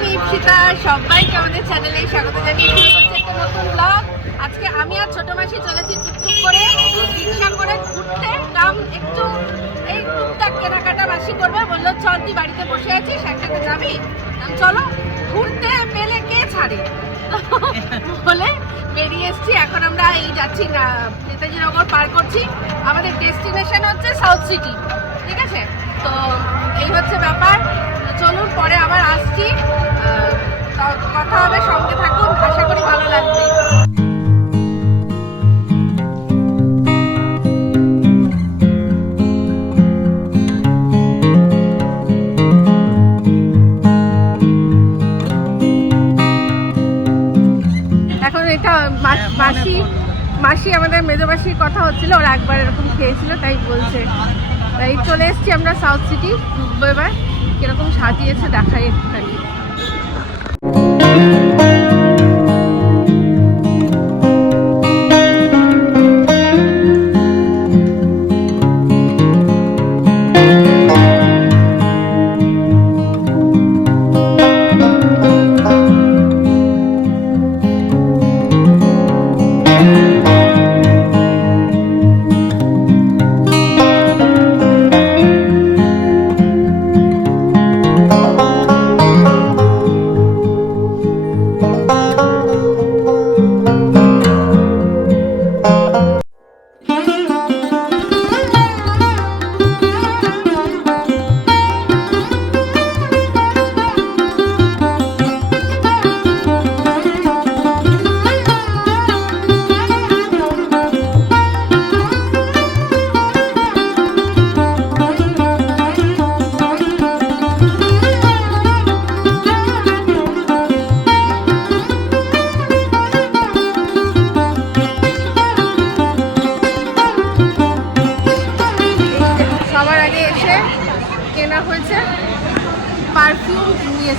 আমি সবাইকে আমাদের চ্যানেলে স্বাগত জানিয়ে শুরু করছি একটা নতুন ব্লগ আজকে আমি আর ছোট মাসি চলেছি টুকটুক করে রিক্সা করে ঘুরতে। কাম একটু এই টুকটাক কেনাকাটা মাসি করবে, বলল, চল, তুই বাড়িতে বসে আছিস, একসাথে যাবি? চলো, ঘুরতে পেলে কে ছাড়ে? বলে বেরিয়ে এসছি। এখন আমরা এই যাচ্ছি না নেতাজি নগর পার করছি। আমাদের ডেস্টিনেশন হচ্ছে সাউথ সিটি ঠিক আছে? তো এই হচ্ছে ব্যাপার। চলুন পরে আবার আসছি। কথা হবে সঙ্গে থাকুন। আশা করি ভালো লাগবে। এখন এটা মাসি মাসি আমাদের মেজো মাসির কথা হচ্ছিল ওরা একবার এরকম খেয়েছিল তাই বলছে। তাই চলে এসেছি আমরা সাউথ সিটি এবার। কীরকম সাজিয়েছে দেখাই একটুখানি।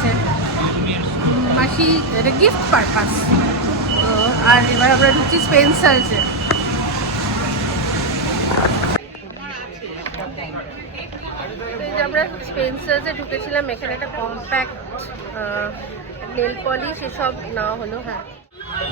উম, মাসি এটা গিফট পারপাস তো আর এবার আমরা ঢুকছি স্পেন্সার্সে আমরা স্পেন্সার্সে ঢুকেছিলাম এখানে একটা কম্প্যাক্ট নেল পলিশ এসব নেওয়া হলো হ্যাঁ।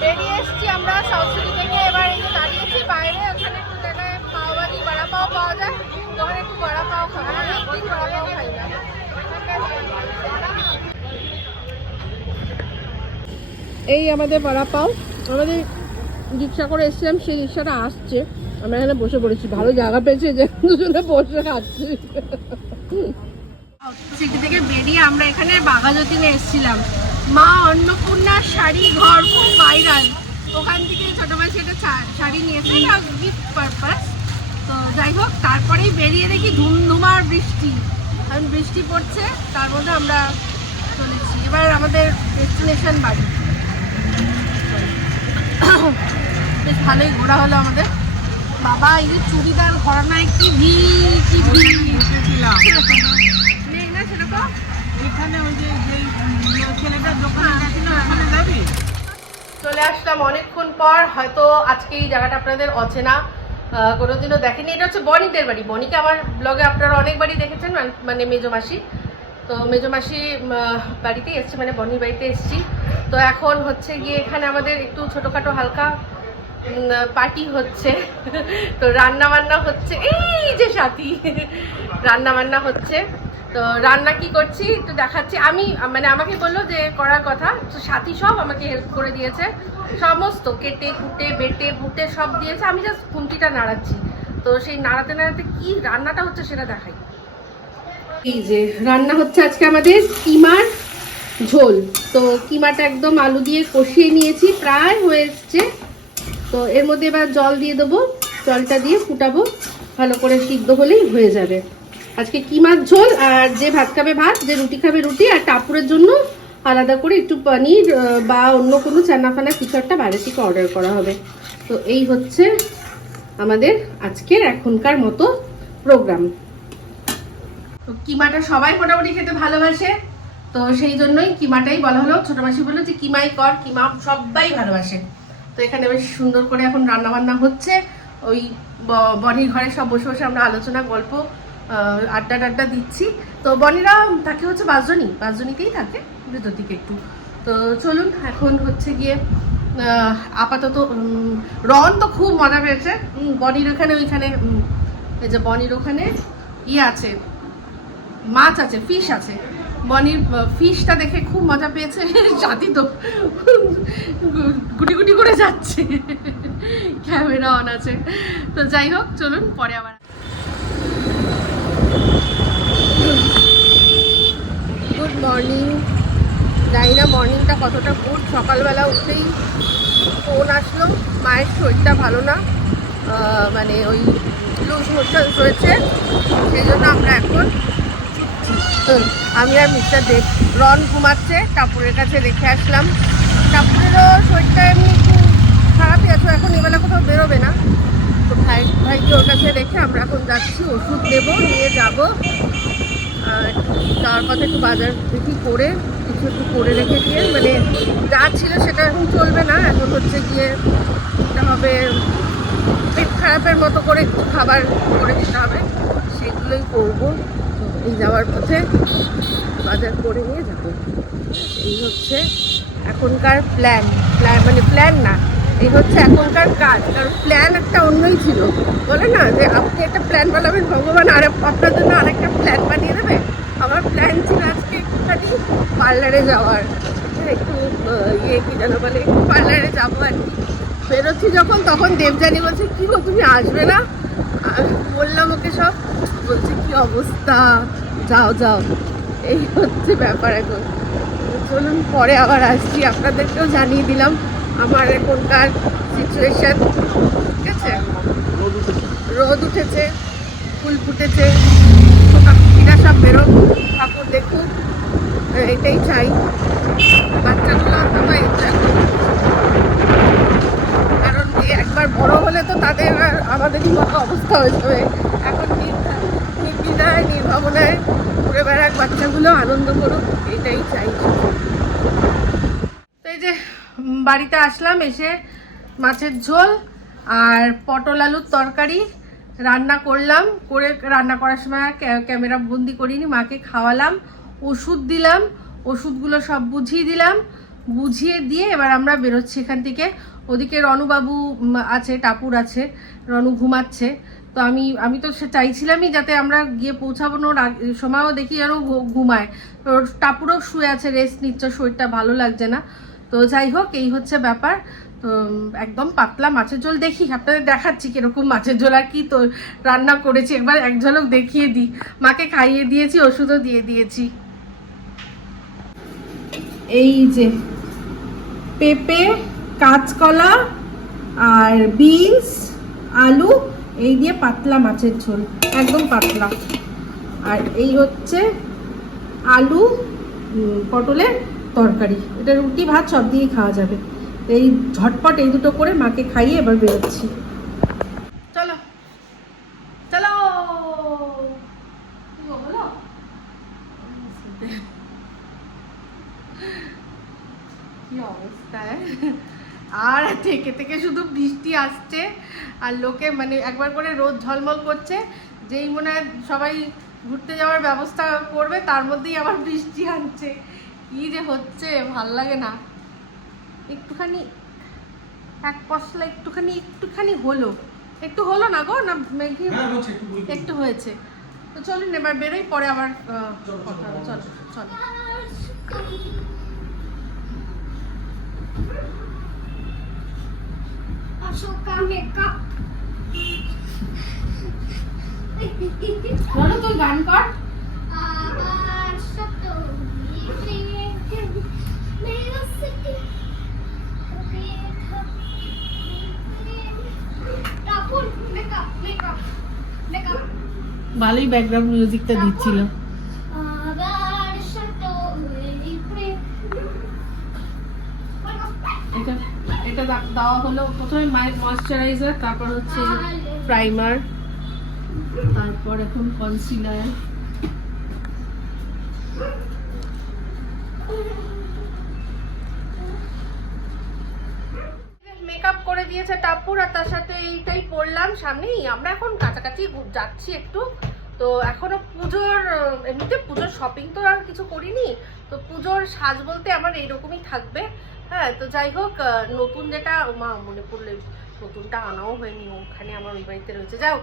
বেরিয়ে এসছি আমরা সাউথ থেকে। এবার এই দাঁড়িয়েছি বাইরে ওখানে একটু জায়গায় পাওয়াজি বড়া পাও পাওয়া যায়। তো ওখানে একটু বড়া পাও খাব এই আমাদের পাও। আমাদের রিক্সা করে এসেছিলাম, সেই রিক্সাটা আসছে। আমরা এখানে বসে পড়েছি। ভালো জায়গা পেয়েছি যে দুজনে বসে খাচ্ছি। সিটি থেকে বেরিয়ে আমরা এখানে বাঘাযতীনে এসেছিলাম। মা অন্নপূর্ণার শাড়ি ঘর খুব ভাইরাল ওখান থেকে ছোট ভাই সেটা শাড়ি নিয়েছে। গিফট পারপাস তো যাই হোক, তারপরেই বেরিয়ে দেখি ধুমধুমার বৃষ্টি। কারণ বৃষ্টি পড়ছে, তার মধ্যে আমরা চলেছি। এবার আমাদের ডেস্টিনেশন বাড়ি বেশ ভালোই ঘোরা হলো আমাদের। বাবা এই যে চুড়িদার ঘরানায় কি ভিড় কি ভিড়। নেই না সেরকম? এখানে ওই যে যেই ছেলেটার দোকানে গেছিল ওখানে যাবি? চলে আসলাম অনেকক্ষণ পর হয়তো আজকে এই জায়গাটা আপনাদের অচেনা। কোনোদিনও দেখেনি। এটা হচ্ছে বনিদের বাড়ি। বনিকে আমার ব্লগে আপনারা অনেকবারই দেখেছেন মানে মেজো মাসি। তো মেজো মাসি উম, আহ, বাড়িতে এসছি মানে বনির বাড়িতে এসছি। তো এখন হচ্ছে গিয়ে এখানে আমাদের একটু ছোটোখাটো হালকা পার্টি হচ্ছে। তো রান্না বান্না হচ্ছে। এই যে সাথী রান্না বান্না হচ্ছে। তো রান্না কি করছি একটু দেখাচ্ছি। আমি মানে আমাকে বলল যে করার কথা। তো সাথী সব আমাকে হেল্প করে দিয়েছে। সমস্ত কেটে, কুটে, বেটে, বুটে সব দিয়েছে। আমি জাস্ট খুন্তিটা নাড়াচ্ছি। তো সেই নাড়াতে নাড়াতে কি রান্নাটা হচ্ছে সেটা দেখাই। এই যে রান্না হচ্ছে আজকে আমাদের কিমার ঝোল। তো কিমাটা একদম আলু দিয়ে কষিয়ে নিয়েছি। প্রায় হয়ে তো এর মধ্যে এবার জল দিয়ে দেবো। জলটা দিয়ে ফুটাবো। ভালো করে সিদ্ধ হলেই হয়ে যাবে। আজকে কিমার ঝোল? আর যে ভাত খাবে ভাত, যে রুটি খাবে রুটি, আর টাপুরের জন্য আলাদা করে একটু পনির বা অন্য কোনো চানা ফানা কিছু একটা বাইরে থেকে অর্ডার করা হবে। তো এই হচ্ছে আমাদের আজকের এখনকার মতো প্রোগ্রাম তো কিমাটা সবাই মোটামুটি খেতে ভালোবাসে। তো সেই জন্যই কিমাটাই বলা হলো। ছোট মাসি বলল যে কিমাই কর, কিমা সবাই ভালোবাসে। তো এখানে বেশ সুন্দর করে এখন রান্না বান্না হচ্ছে। ওই বনির ঘরে সব বসে বসে আমরা আলোচনা, গল্প আড্ডা টাড্ডা দিচ্ছি। তো বনিরা থাকে হচ্ছে বাসজনী বাসজনীতেই থাকে ভেতর দিকে একটু। তো চলুন, এখন হচ্ছে গিয়ে আপাতত রন তো খুব মজা পেয়েছে। বনির ওখানে, ওইখানে এই যে বনির ওখানে ইয়ে আছে, মাছ আছে ফিশ আছে। বনির ফিশটা দেখে খুব মজা পেয়েছে। সাথী তো গুটি গুটি করে যাচ্ছে। ক্যামেরা অন আছে। তো যাই হোক, চলুন, পরে আবার। গুড মর্নিং জানি না মর্নিংটা কতটা গুড সকালবেলা উঠেই ফোন আসলো। মায়ের শরীরটা ভালো না। মানে ওই লুজ মোশন রয়েছে। সেই জন্য আমরা এখন হুম, আমি আর মিস্টার দেব রন ঘুমাচ্ছে টাপুরের কাছে রেখে আসলাম। টাপুরেরও শরীরটা এমনি একটু খারাপই আছে এখন এবেলা কোথাও বেরোবে না। তো ভাই ভাইকে ওর কাছে রেখে আমরা এখন যাচ্ছি ওষুধ দেবো নিয়ে যাব। আর যাওয়ার পথে একটু বাজার দেখি করে কিছু একটু করে রেখে দিয়ে মানে যা ছিল সেটা এখন চলবে না। এখন হচ্ছে গিয়ে এটা হবে পেট খারাপের মতো করে একটু খাবার করে দিতে হবে। সেগুলোই করব। এই যাওয়ার পথে বাজার করে নিয়ে যাব। এই হচ্ছে এখনকার প্ল্যান প্ল্যান মানে প্ল্যান না, এই হচ্ছে এখনকার কাজ। কারণ প্ল্যান একটা অন্যই ছিল। বলে না যে, আপনি একটা প্ল্যান বানাবেন, ভগবান আর আপনার জন্য আরেকটা প্ল্যান বানিয়ে দেবে। আমার প্ল্যান ছিল আজকে একটুখানি পার্লারে যাওয়ার। একটু ইয়ে কি যেন বলে, একটু পার্লারে যাব আর কি। বেরোচ্ছি যখন, তখন দেবজানি বলছে, কি গো, তুমি আসবে না? বললাম ওকে সব বলছে কি অবস্থা? যাও যাও। এই হচ্ছে ব্যাপার এখন। চলুন পরে আবার আসছি। আপনাদেরকেও জানিয়ে দিলাম আমার এখনকার সিচুয়েশন ঠিক আছে? রোদ উঠেছে। ফুল ফুটেছে। পাখিরা সব বেরোক। ঠাকুর দেখুক। এটাই চাই। বাচ্চাগুলো অন্তত এনজয় করুক কারণ একবার বড় হলে তো তাদের আমাদেরই মতো অবস্থা হয়ে যাবে। নির্দ্বিধায় নির্ভাবনায় ঘুরে বেড়াক বাচ্চাগুলো, আনন্দ করুক, এটাই চাই। তো এই যে বাড়িতে আসলাম, এসে মাছের ঝোল আর পটল আলুর তরকারি রান্না করলাম, করে রান্না করার সময় ক্যামেরা বন্দি করিনি, মাকে খাওয়ালাম, ওষুধ দিলাম, ওষুধগুলো সব বুঝিয়ে দিলাম, বুঝিয়ে দিয়ে এবার আমরা বেরোচ্ছি এখান থেকে। ওদিকে রনুবাবু আছে, টাপুর আছে, রনু ঘুমাচ্ছে। তো আমি আমি তো সে চাইছিলামই যাতে আমরা গিয়ে পৌঁছানোর সময়ও দেখি যেন ঘুমায়। তো টাপুরও শুয়ে আছে রেস্ট নিচ্ছে, শরীরটা ভালো লাগছে না। তো যাই হোক, এই হচ্ছে ব্যাপার। তো একদম পাতলা মাছের ঝোল দেখি, আপনাদের দেখাচ্ছি কীরকম মাছের ঝোল আর কি তো রান্না করেছি। একবার এক ঝলক দেখিয়ে দিই। মাকে খাইয়ে দিয়েছি, ওষুধও দিয়ে দিয়েছি। এই যে পেঁপে, কাঁচকলা আর বিনস, আলু এই দিয়ে পাতলা মাছের ঝোল, একদম পাতলা। আর এই হচ্ছে আলু পটলের তরকারি। এটা রুটি, ভাত সব দিয়েই খাওয়া যাবে। এই ঝটপট এই দুটো করে মাকে খাইয়ে এবার বেরোচ্ছি চলো চলো কি গো, হলো? কি অবস্থা এ? আর থেকে থেকে শুধু বৃষ্টি আসছে আর লোকে মানে একবার করে রোদ ঝলমল করছে যেই মনে হয় সবাই ঘুরতে যাওয়ার ব্যবস্থা করবে তার মধ্যেই আবার বৃষ্টি আনছে। কি যে হচ্ছে ভালো লাগে না। একটুখানি এক পশলা একটুখানি একটুখানি হলো। একটু হলো না গো না মেঘে হ্যাঁ, একটু হয়েছে। তো চলুন এবার বেরোই পরে আবার কথা হবে। চল চল. বলো তুই গান কর। ভালোই ব্যাকগ্রাউন্ড মিউজিকটা দিচ্ছিল। দেওয়া হলো প্রথমে ময়শ্চারাইজার তারপর হচ্ছে প্রাইমার তারপর এখন কনসিলার মেকআপ করে দিয়েছে টাপুর আর তার সাথে এইটাই পরলাম সামনেই। আমরা এখন কাছাকাছি যাচ্ছি একটু। তো এখনও পুজোর, এমনিতে পুজোর শপিং তো আর কিছু করিনি। তো পুজোর সাজ বলতে আমার এইরকমই থাকবে। হ্যাঁ তো যাই হোক নতুন যেটা, মা, মনে পড়লে নতুনটা আনাও হয়নি, ওখানে আমার ওই বাড়িতে রয়েছে। যাও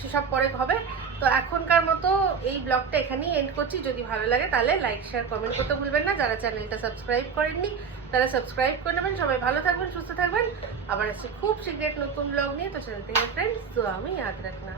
সেসব পরে হবে। তো এখনকার মতো এই ব্লগটা এখানেই এন্ড করছি। যদি ভালো লাগে তাহলে লাইক শেয়ার কমেন্ট করতে ভুলবেন না। যারা চ্যানেলটা সাবস্ক্রাইব করেননি, তারা সাবস্ক্রাইব করে নেবেন। সবাই ভালো থাকবেন, সুস্থ থাকবেন। আবার আসছি খুব শীঘ্র নতুন ব্লগ নিয়ে। তো চ্যানেল থেকে ফ্রেন্ডস তো আমি ইয়াদ রাখনা